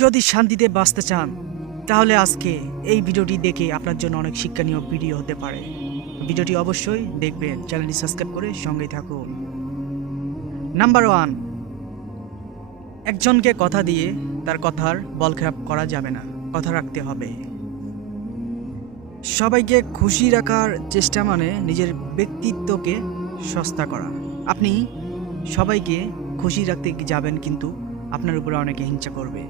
যদি শান্তিতে বাঁচতে চান তাহলে আজকে এই ভিডিওটি দেখে আপনার জন্য অনেক শিক্ষণীয় ভিডিও হতে পারে। ভিডিওটি অবশ্যই দেখবেন, চ্যানেলটি সাবস্ক্রাইব করে সঙ্গেই থাকুন। নাম্বার 1, একজনকে কথা দিয়ে তার কথার বলখেলাপ করা যাবে না, কথা রাখতে হবে। সবাইকে খুশি রাখার চেষ্টা মানে নিজের ব্যক্তিত্বকে সস্তা করা। আপনি সবাইকে খুশি রাখতে যাবেন, কিন্তু আপনার উপরে অনেকে হিংসা করবে,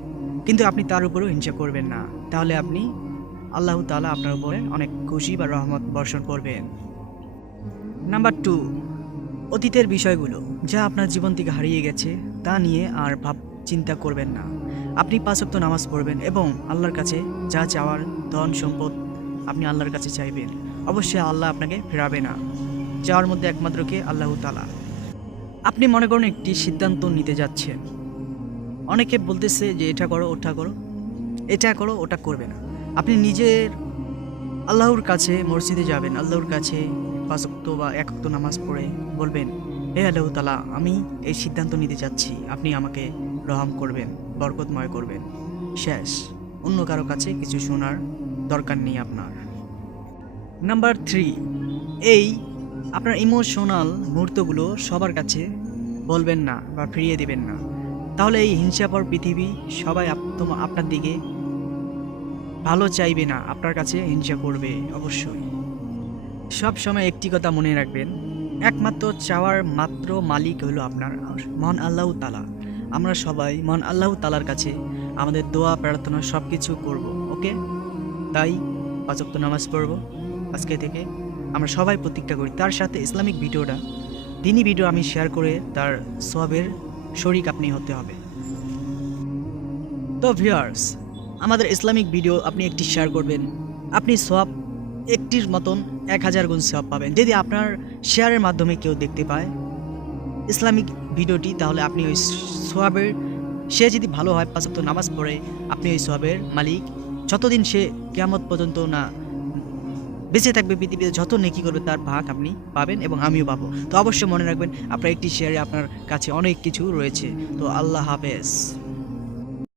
কিন্তু আপনি তার উপরেও হিংসা করবেন না, তাহলে আপনি আল্লাহ তাআলা আপনার উপরে অনেক খুশি বা রহমত বর্ষণ করবেন। নাম্বার 2, অতীতের বিষয়গুলো যা আপনার জীবন থেকে হারিয়ে গেছে তা নিয়ে আর চিন্তা করবেন না। আপনি 5 ওয়াক্ত নামাজ পড়বেন এবং আল্লাহর কাছে যা চাওয়ার ধন সম্পদ আপনি আল্লাহর কাছে চাইবেন। অবশ্যই আল্লাহ আপনাকে ফেরাবে না, যাওয়ার মধ্যে একমাত্র কে আল্লাহ তাআলা। আপনি মনে করুন একটি সিদ্ধান্ত নিতে যাচ্ছেন, অনেকে বলতেছে যে এটা করো ওটা করো, এটা করো ওটা করবে না। আপনি নিজের আল্লাহর কাছে মসজিদে যাবেন, আল্লাহর কাছে 5 ওয়াক্ত বা 1 ওয়াক্ত নামাজ পড়ে বলবেন, হে আল্লাহ তাআলা, আমি এই সিদ্ধান্ত নিতে যাচ্ছি, আপনি আমাকে রহম করবেন, বরকতময় করবেন। শেষ, অন্য কারো কাছে কিছু শোনার দরকার নেই আপনার। নাম্বার 3, এই আপনার ইমোশনাল মুহূর্তগুলো সবার কাছে বলবেন না বা ফিরিয়ে দিবেন না, তাহলে এই হিংসাপর পৃথিবী সবাই আপনার দিকে ভালো চাইবে না, আপনার কাছে হিংসা করবে। অবশ্যই সব সময় একটি কথা মনে রাখবেন, একমাত্র চাওয়ার মাত্র মালিক হলো আপনার মহান আল্লাহ তাআলা। আমরা সবাই মহান আল্লাহ তাআলার কাছে আমাদের দোয়া প্রার্থনা সব কিছু করবো, ওকে? তাই 5 ওয়াক্ত নামাজ পড়ব আজকে থেকে, আমরা সবাই প্রতিজ্ঞা করি। তার সাথে ইসলামিক ভিডিওটা, দিনী ভিডিও আমি শেয়ার করে তার সওয়াবের শরীক আপনি হতে হবে। তো ভিউয়ার্স, আমাদের ইসলামিক ভিডিও আপনি একটি শেয়ার করবেন, আপনি সওয়াব একটির মতন 1000 গুণ সওয়াব পাবেন। যদি আপনার শেয়ারের মাধ্যমে কেউ দেখতে পায় ইসলামিক ভিডিওটি, তাহলে আপনি ওই সওয়াবের, সে যদি ভালো হয় 5 ওয়াক্ত নামাজ পড়ে, আপনি ওই সওয়াবের মালিক। যতদিন সে কিয়ামত পর্যন্ত না বেঁচে থাকবে পৃথিবীতে, যত নেকি করবে তার ভাগ আপনি পাবেন এবং আমিও পাবো। তো অবশ্যই মনে রাখবেন, আপনার একটি শেয়ারে আপনার কাছে অনেক কিছু রয়েছে। তো আল্লাহ হাফেজ।